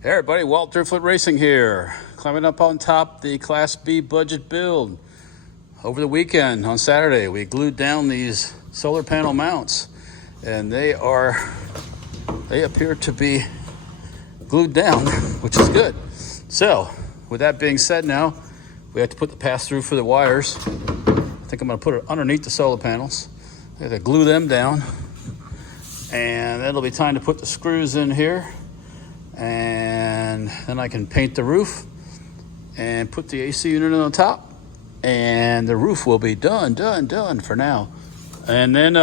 Hey everybody, Walt Driftwood Racing here, climbing up on top the Class B budget build. Over the weekend on Saturday, we glued down these solar panel mounts, and they appear to be glued down, which is good. So, with that being said, now we have to put the pass-through for the wires. I think I'm going to put it underneath the solar panels. I have to glue them down, and it'll be time to put the screws in here. And then I can paint the roof and put the AC unit on top, and the roof will be done for now. And then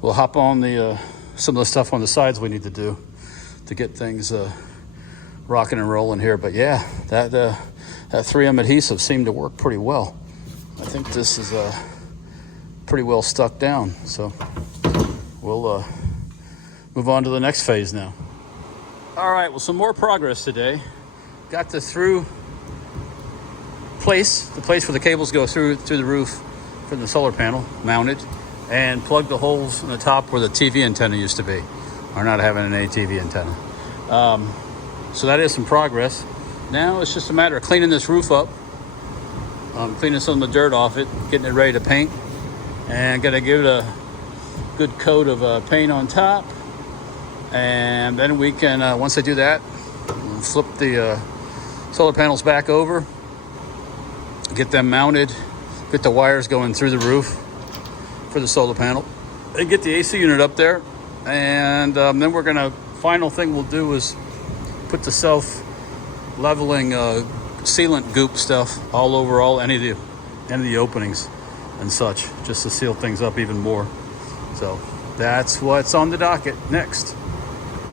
we'll hop on the some of the stuff on the sides we need to do to get things rocking and rolling here. But yeah, that 3M adhesive seemed to work pretty well. I think this is pretty well stuck down, so we'll move on to the next phase now. All right, well, some more progress today. Got the the place where the cables go through the roof for the solar panel mounted, and plugged the holes in the top where the TV antenna used to be. We're not having an ATV antenna. So that is some progress. Now it's just a matter of cleaning this roof up, cleaning some of the dirt off it, getting it ready to paint, and gonna give it a good coat of paint on top. And then we can, once I do that, flip the solar panels back over, get them mounted, get the wires going through the roof for the solar panel, and get the AC unit up there. And then we're gonna, final thing we'll do is put the self-leveling sealant goop stuff all over any of the openings and such, just to seal things up even more. So that's what's on the docket next.